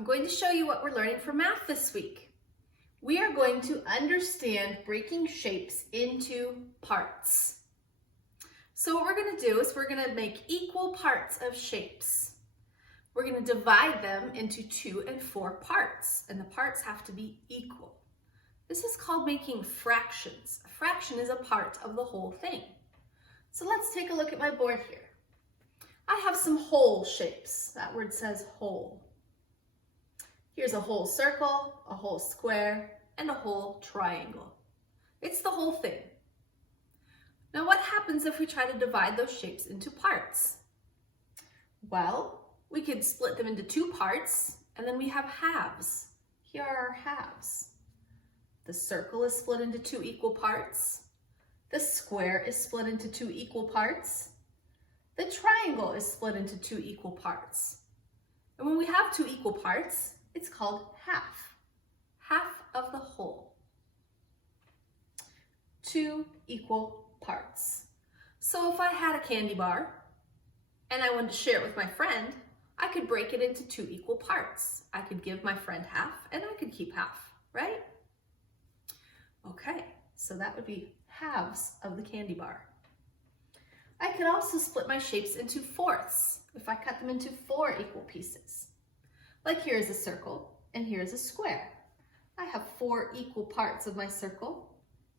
I'm going to show you what we're learning for math this week. We are going to understand breaking shapes into parts. So what we're going to do is we're going to make equal parts of shapes. We're going to divide them into 2 and 4 parts, and the parts have to be equal. This is called making fractions. A fraction is a part of the whole thing. So let's take a look at my board here. I have some whole shapes. That word says whole. Here's a whole circle, a whole square, and a whole triangle. It's the whole thing. Now what happens if we try to divide those shapes into parts? Well, we could split them into 2 parts, and then we have halves. Here are our halves. The circle is split into 2 equal parts. The square is split into 2 equal parts. The triangle is split into 2 equal parts. And when we have 2 equal parts, it's called half. Half of the whole. 2 equal parts. So if I had a candy bar and I wanted to share it with my friend, I could break it into 2 equal parts. I could give my friend half and I could keep half, right? Okay, so that would be halves of the candy bar. I could also split my shapes into fourths if I cut them into 4 equal pieces. Like here is a circle and here is a square. I have 4 equal parts of my circle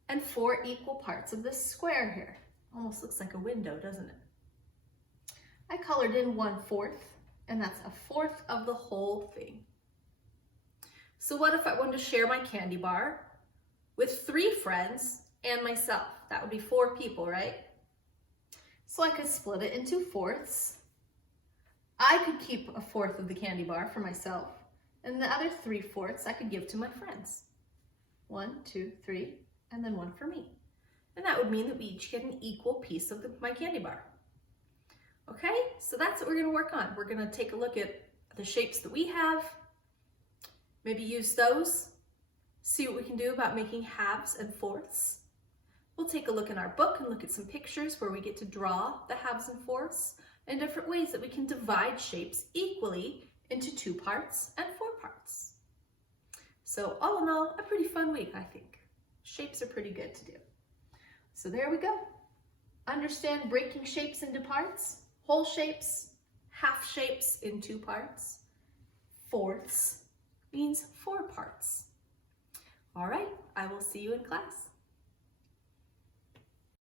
and 4 equal parts of this square here. Almost looks like a window, doesn't it? I colored in 1/4, and that's a fourth of the whole thing. So what if I wanted to share my candy bar with 3 friends and myself? That would be 4 people, right? So I could split it into fourths. I could keep a 1/4 of the candy bar for myself, and the other 3/4 I could give to my friends. 1, 2, 3, and then 1 for me. And that would mean that we each get an equal piece of my candy bar. Okay, so that's what we're going to work on. We're going to take a look at the shapes that we have, maybe use those, see what we can do about making halves and fourths. We'll take a look in our book and look at some pictures where we get to draw the halves and fourths and different ways that we can divide shapes equally into 2 parts and 4 parts. So all in all, a pretty fun week, I think. Shapes are pretty good to do. So there we go. Understand breaking shapes into parts, whole shapes, half shapes in 2 parts. Fourths means 4 parts. All right, I will see you in class.